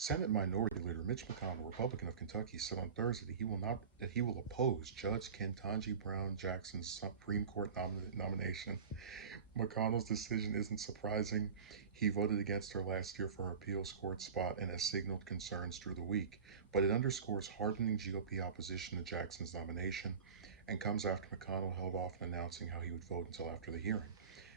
Senate Minority Leader Mitch McConnell, Republican of Kentucky, said on Thursday that he will oppose Judge Ketanji Jackson's Supreme Court nomination. McConnell's decision isn't surprising. He voted against her last year for her appeals court spot and has signaled concerns through the week, but it underscores hardening GOP opposition to Jackson's nomination and comes after McConnell held off on announcing how he would vote until after the hearing.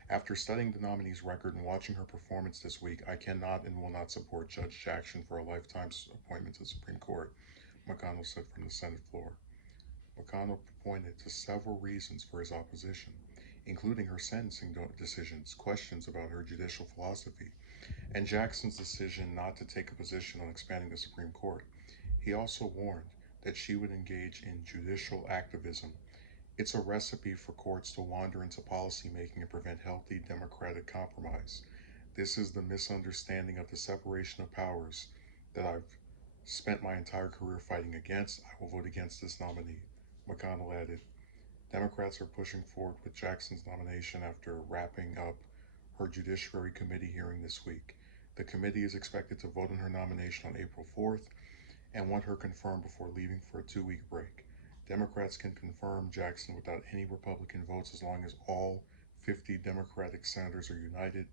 After studying the nominee's record and watching her performance this week, I cannot and will not support Judge Jackson for a lifetime appointment to the Supreme Court, McConnell said from the Senate floor. McConnell pointed to several reasons for his opposition, including her sentencing decisions, questions about her judicial philosophy, and Jackson's decision not to take a position on expanding the Supreme Court. He also warned that she would engage in judicial activism. It's a recipe for courts to wander into policymaking and prevent healthy democratic compromise. This is the misunderstanding of the separation of powers that I've spent my entire career fighting against. I will vote against this nominee, McConnell added. Democrats are pushing forward with Jackson's nomination after wrapping up her Judiciary Committee hearing this week. The committee is expected to vote on her nomination on April 4th and want her confirmed before leaving for a 2-week break. Democrats can confirm Jackson without any Republican votes as long as all 50 Democratic senators are united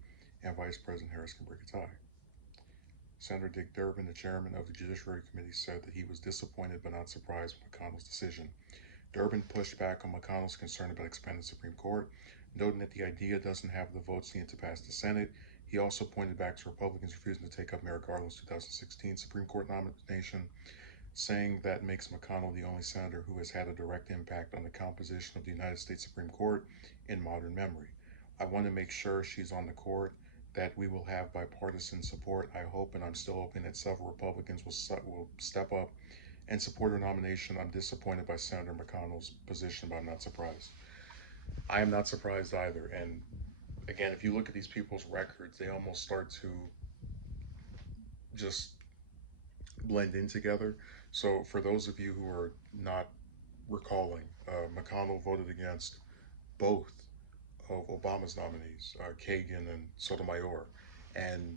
and Vice President Harris can break a tie. Senator Dick Durbin, the chairman of the Judiciary Committee, said that he was disappointed but not surprised with McConnell's decision. Durbin pushed back on McConnell's concern about expanding the Supreme Court, noting that the idea doesn't have the votes needed to pass the Senate. He also pointed back to Republicans refusing to take up Merrick Garland's 2016 Supreme Court nomination, saying that makes McConnell the only senator who has had a direct impact on the composition of the United States Supreme Court in modern memory. I want to make sure she's on the court, that we will have bipartisan support. I hope, and I'm still hoping, that several Republicans will step up and support her nomination. I'm disappointed by Senator McConnell's position, but I'm not surprised. I am not surprised either. And again, if you look at these people's records, they almost start to just blend in together. So, for those of you who are not recalling, McConnell voted against both of Obama's nominees, Kagan and Sotomayor. And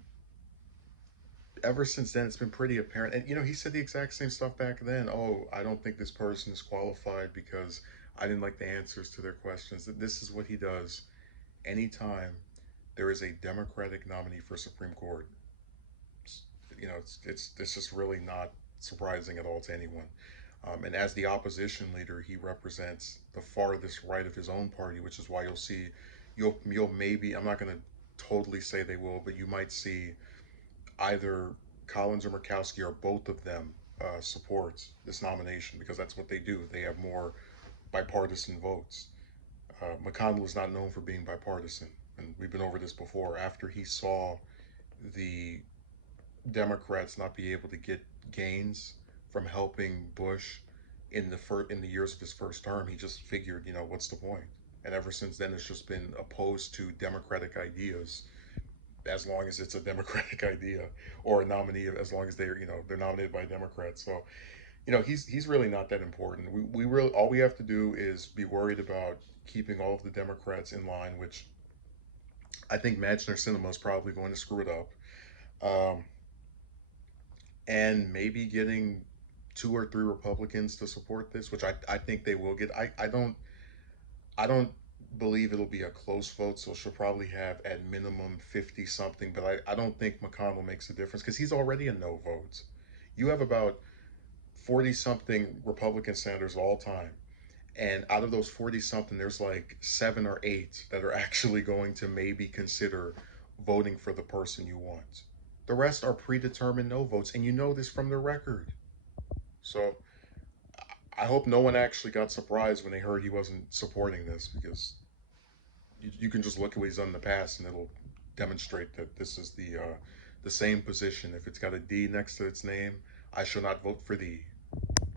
ever since then, it's been pretty apparent. And, he said the exact same stuff back then. Oh, I don't think this person is qualified because I didn't like the answers to their questions. This is what he does anytime there is a Democratic nominee for Supreme Court. It's just really not surprising at all to anyone. And as the opposition leader, he represents the farthest right of his own party, which is why you'll maybe, I'm not going to totally say they will, but you might see either Collins or Murkowski or both of them support this nomination because that's what they do. They have more bipartisan votes. McConnell is not known for being bipartisan, and we've been over this before. After he saw the Democrats not be able to get gains from helping Bush in the years of his first term, he just figured, what's the point? And ever since then, it's just been opposed to Democratic ideas as long as it's a Democratic idea, or a nominee as long as they're nominated by Democrats. So, he's really not that important. We really, all we have to do is be worried about keeping all of the Democrats in line, which I think Madgener Sinema is probably going to screw it up. And maybe getting 2 or 3 Republicans to support this, which I think they will get. I don't believe it'll be a close vote, so she'll probably have at minimum 50 something, but I don't think McConnell makes a difference because he's already a no vote. You have about 40 something Republican senators all time. And out of those 40 something, there's like 7 or 8 that are actually going to maybe consider voting for the person you want. The rest are predetermined no votes, and you know this from the record. So I hope no one actually got surprised when they heard he wasn't supporting this, because you can just look at what he's done in the past, and it'll demonstrate that this is the same position. If it's got a D next to its name, I shall not vote for thee.